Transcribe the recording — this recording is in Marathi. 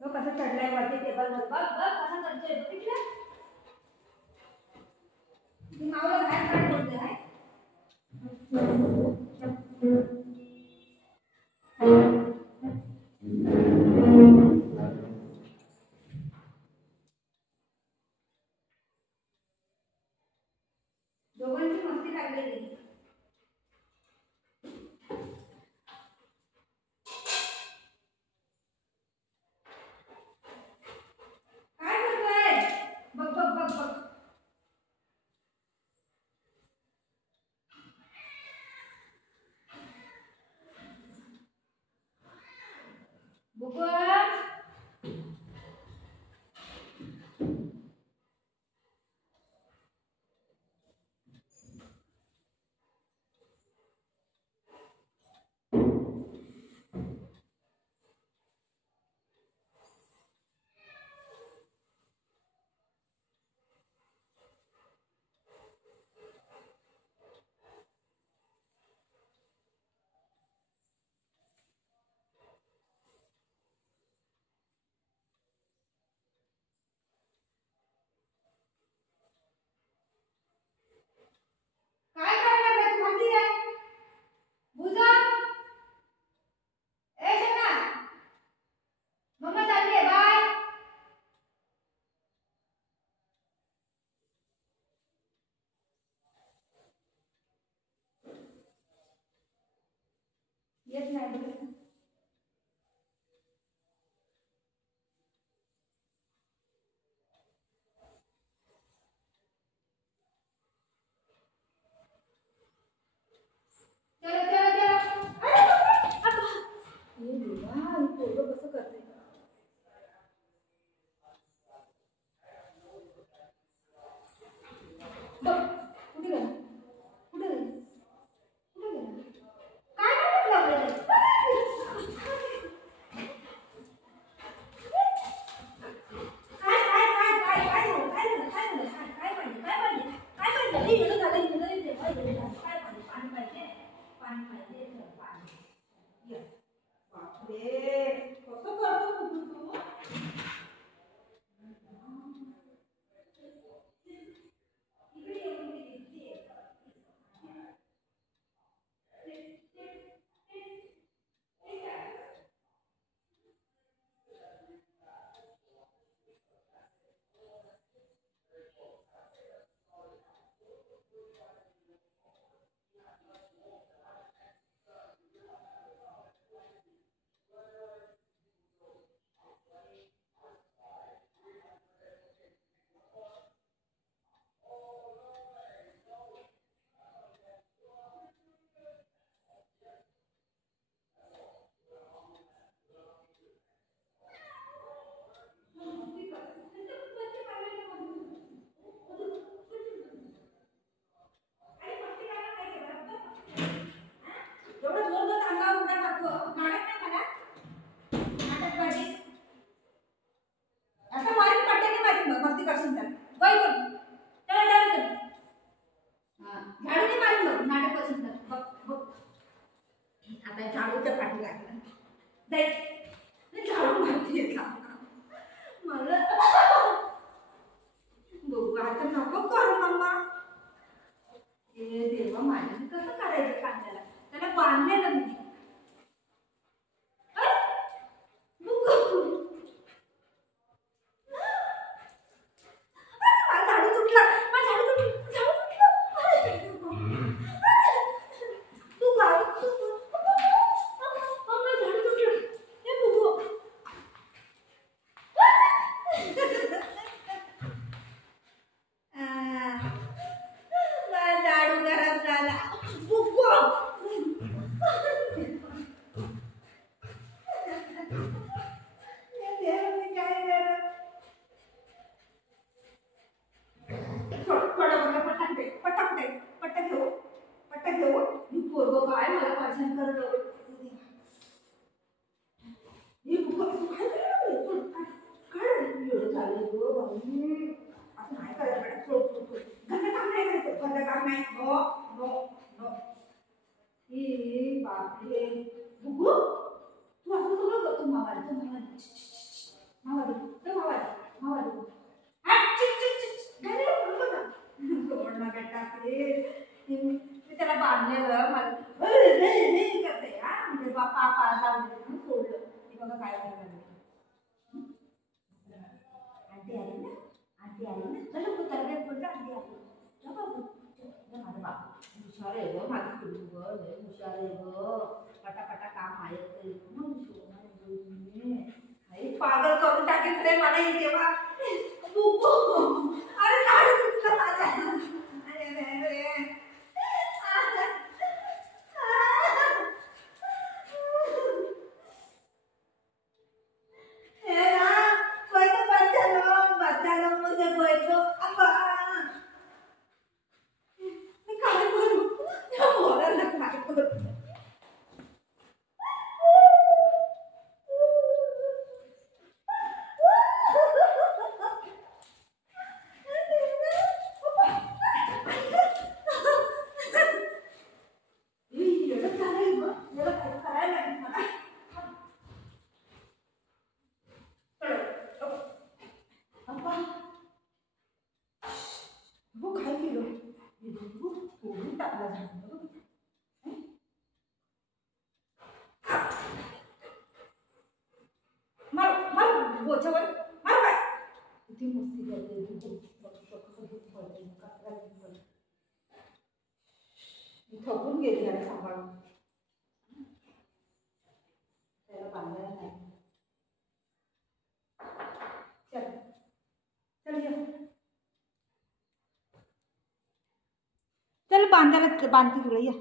तो कसं चढलाय वरती टेबलवर बघ बघ कसा चढतोय बघितलं ती मावला बाहेर काय बोलते आहे दोघांची मस्ती लागलेली काय करतोय बघ बघ बघ बघ बुकवर काय करायला लागलाय तू खाली आहे बुजा ए शना मम्मा चालली आहे बाय येत नाही चलो चलो चलो अरे ये देवा हे पोरं कसं करते बघ कुठे गेला कुठे गेला कुठे गेला काय नाटक लावलेलं काय काय काय काय काय झालं काय झालं काय झालं काय पाहिजे काय पाहिजे काय पाहिजे हे एवढं झालं एवढं काय पाहिजे काय पाहिजे पाणी पाहिजे चल पाणी ये बापरे कसं करतो तू इकडे येऊन एवढं जोर जोर अंगावर उड्या मारतो नाटक नाही मला नाटक पाहिजे असं मारीन पट्ट्याने मारीन बघ मस्ती करशील तर वय बघ चला झाडू कर झाडूने मारीन बघ नाटक करशील तर बघ बघ आता झाडूच्या पाठी लागला जाय झाडू मारते का मला बघू आता नको करू मम्मा हे देवा माझ्याने कसं करायचं कांद्याला त्याला बांधलेलं मी झाडू तुटला तू गाडी झाडू तुटला हे बघू झाडू खराब झाला बुको पट्टा घेऊ मी पोरगो काय मला भाषण करतो हे बुको काय एवढं चाललंय गो बाई असं नाही करायचं मॅडम सोड घरचं काम नाही करायचं घरचं काम नाही नो नो नो बापरे गुगू तू असं सगळं करतो मावाली बेटा मी त्याला बांधलेलं मला करते म्हणजे पापा सोडलं की बघा काय करणार आंटी आली ना चलो कुत्रा बोलतो आंटी आली बाबू माझा बाबा हुशार आहे ग माझी कुलू ग लय हुशार आहे ग पटापटा काम आहे पागल करून टाकेल रे मला ही तेव्हा अरे लाडू तुटलं माझा अरे मुझे बोलो अब्बा काय करू बोलायला काय करू काय केलं टाकला गोच्यावर मार काय किती मस्ती करते थकून गेली आणि सांभाळून त्याला बांधायला नाही चल चल बांधायला बांधते तुला या